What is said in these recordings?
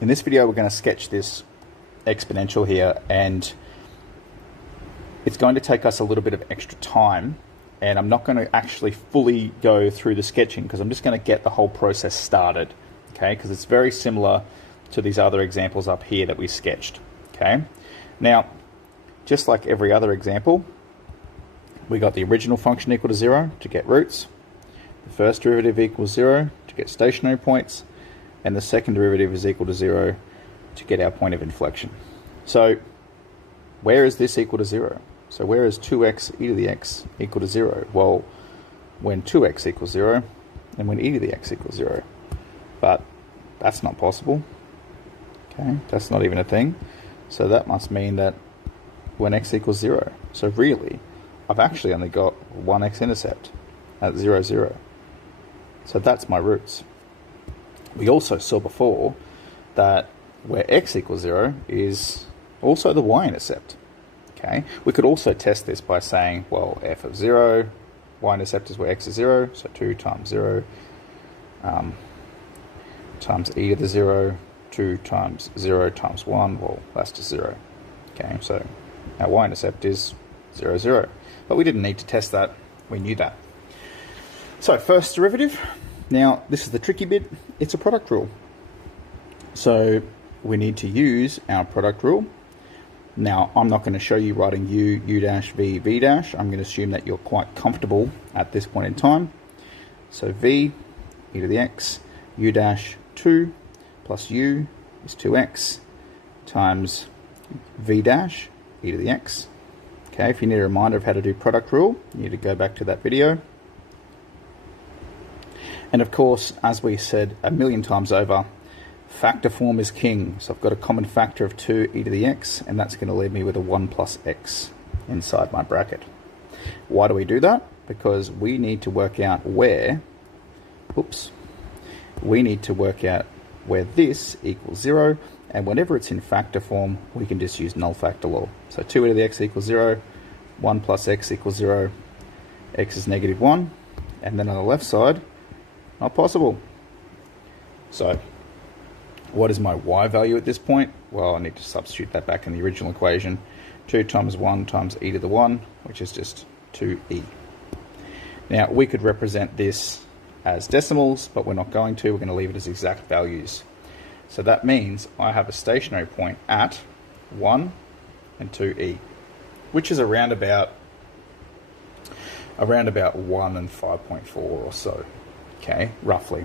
in this video we're going to sketch this exponential here, and it's going to take us a little bit of extra time, and I'm not going to actually fully go through the sketching because I'm just going to get the whole process started, okay, because it's very similar to these other examples up here that we sketched. Okay, now just like every other example, we got the original function equal to 0 to get roots, the first derivative equals 0 to get stationary points, and the second derivative is equal to 0 to get our point of inflection. So where is this equal to 0? So where is 2x e to the x equal to 0? Well, when 2x equals 0 and when e to the x equals 0. But that's not possible. Okay, that's not even a thing. So that must mean that when x equals 0. So really, I've actually only got one x-intercept at 0, 0. So that's my roots. We also saw before that where x equals 0 is also the y-intercept. Okay, we could also test this by saying, well, f of 0, y-intercept is where x is 0, so 2 times 0 times e to the 0, 2 times 0 times 1, well, that's just 0. Okay, so our y-intercept is 0, 0. But we didn't need to test that, we knew that. So first derivative, now this is the tricky bit, it's a product rule. So we need to use our product rule. Now I'm not going to show you writing u dash, v, v dash. I'm going to assume that you're quite comfortable at this point in time. So v, e to the x, u dash 2 plus u is 2x times v dash, e to the x. Okay, if you need a reminder of how to do product rule, you need to go back to that video. And of course, as we said a million times over, factor form is king. So I've got a common factor of 2 e to the x, and that's going to leave me with a 1 plus x inside my bracket. Why do we do that? Because we need to work out where, we need to work out where this equals 0, and whenever it's in factor form, we can just use null factor law. So 2 e to the x equals 0, 1 plus x equals 0, x is negative 1, and then on the left side, not possible. So what is my y value at this point? Well, I need to substitute that back in the original equation. 2 times 1 times e to the 1, which is just 2e. Now, we could represent this as decimals, but we're not going to. We're going to leave it as exact values. So that means I have a stationary point at 1 and 2e, which is around about 1 and 5.4 or so, okay, roughly.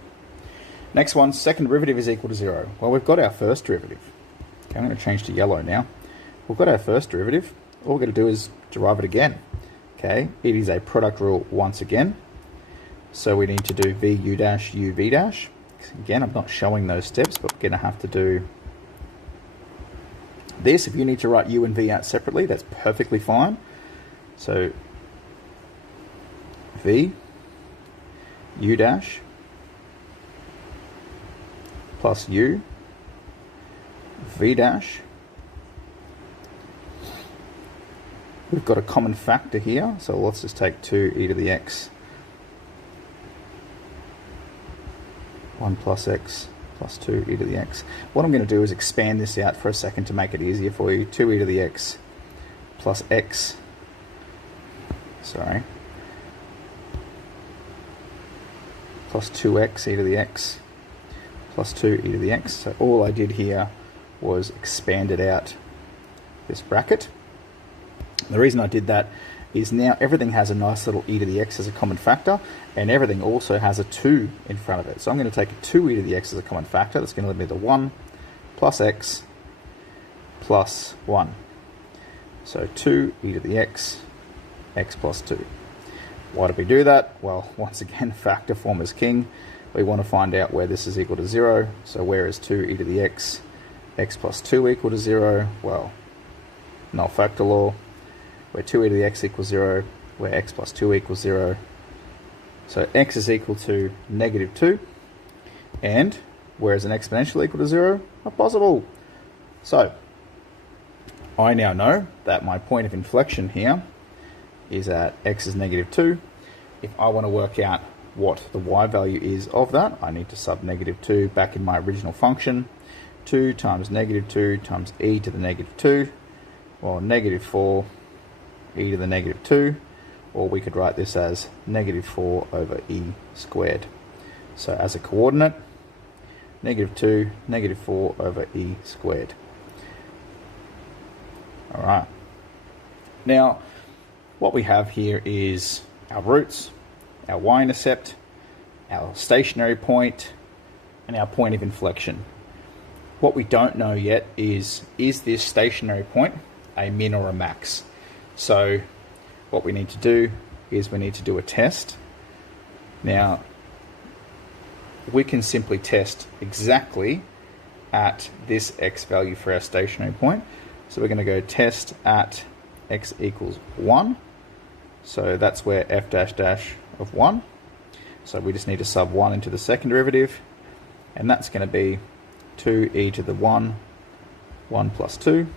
Next one, second derivative is equal to 0. Well, we've got our first derivative. Okay, I'm going to change to yellow now. We've got our first derivative. All we're going to do is derive it again. Okay, it is a product rule once again. So we need to do v u dash u v dash. Again, I'm not showing those steps, but we're going to have to do this. If you need to write u and v out separately, that's perfectly fine. So v u dash plus u v dash. We've got a common factor here, so let's just take 2 e to the x 1 plus x plus 2 e to the x. What I'm going to do is expand this out for a second to make it easier for you. 2 e to the x plus x, plus 2x e to the x plus 2 e to the x. So all I did here was expanded out this bracket. The reason I did that is now everything has a nice little e to the x as a common factor, and everything also has a 2 in front of it. So I'm going to take a 2 e to the x as a common factor. That's going to leave me the 1 plus x plus 1. So 2 e to the x, x plus 2. Why did we do that? Well, once again, factor form is king. We want to find out where this is equal to 0. So where is 2 e to the x, x plus 2 equal to 0? Well, null factor law. Where 2 e to the x equals 0, where x plus 2 equals 0. So x is equal to negative 2. And where is an exponential equal to 0? Not possible. So I now know that my point of inflection here is at x is negative 2. If I want to work out what the y value is of that, I need to sub negative 2 back in my original function. 2 times negative 2 times e to the negative 2, or negative 4 e to the negative 2, or we could write this as negative 4 over e squared. So as a coordinate, negative 2, negative 4 over e squared. All right. Now, what we have here is our roots, our y-intercept, our stationary point, and our point of inflection. What we don't know yet is this stationary point a min or a max? So what we need to do is we need to do a test. Now, we can simply test exactly at this x value for our stationary point. So we're going to go test at x equals 1. So that's where f dash dash of 1. So we just need to sub 1 into the second derivative, and that's going to be 2e to the 1 plus 2,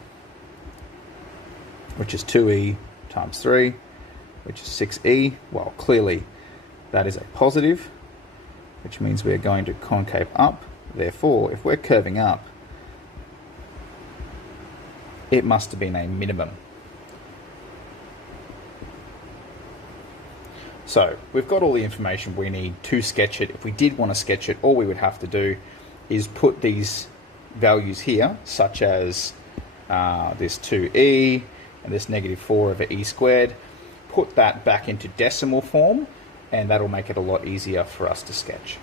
which is 2e times 3, which is 6e. Well, clearly that is a positive, which means we're going to concave up. Therefore, if we're curving up, it must have been a minimum. So we've got all the information we need to sketch it. If we did want to sketch it, all we would have to do is put these values here, such as this 2e and this negative 4 over e squared, put that back into decimal form, and that'll make it a lot easier for us to sketch.